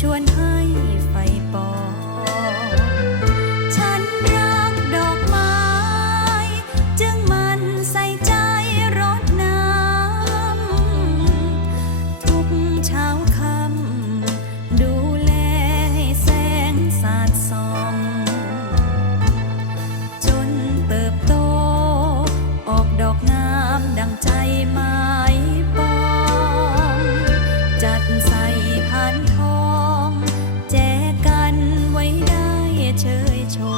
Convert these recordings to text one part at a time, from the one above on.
ชวน เชยชม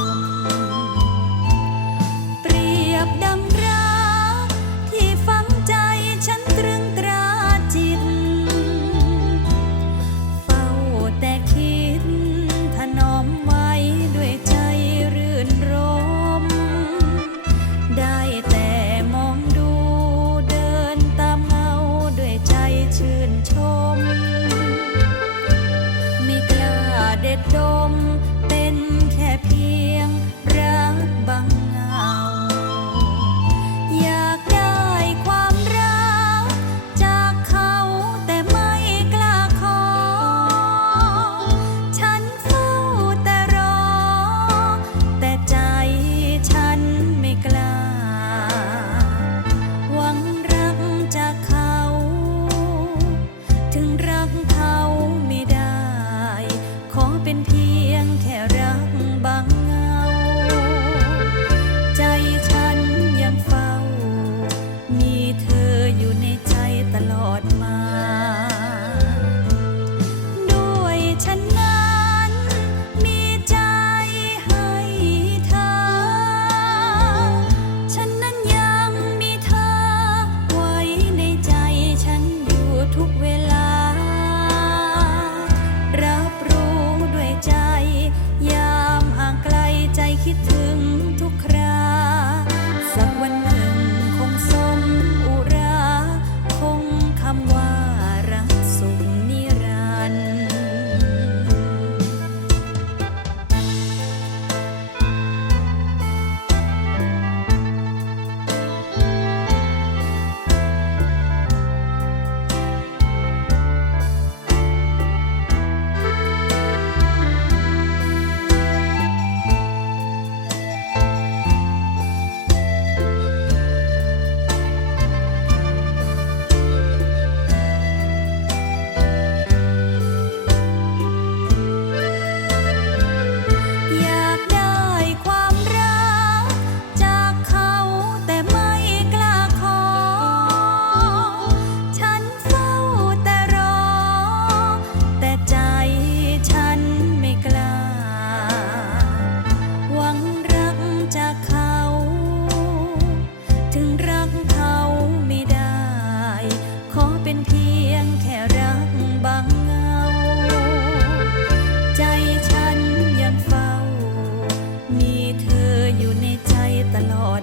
ียงแค่รักบางง ยงแค่รักบางเงา ใจฉันยังเฝ้า มีเธออยู่ในใจตลอด